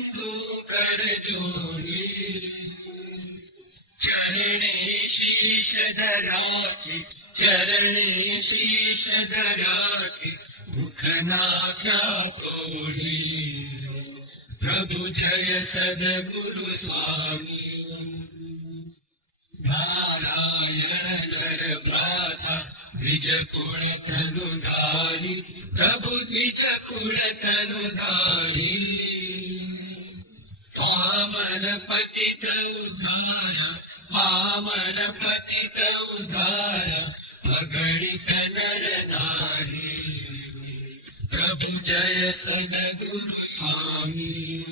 बंधु कर जोड़ी चरणे शीश धराचे चरणे शीश धराचे मुखना क्या तोड़ी प्रभु जय सदगुरु स्वामी। नारायण प्राथा द्विज कुण तनुधारी, प्रभु द्विज कुण पावन पतित उद्धार पावन पतित उद्धार अगणित नर। नारी प्रभु जय सदगुरु स्वामी।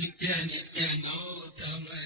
नित्य नित्य नौतमली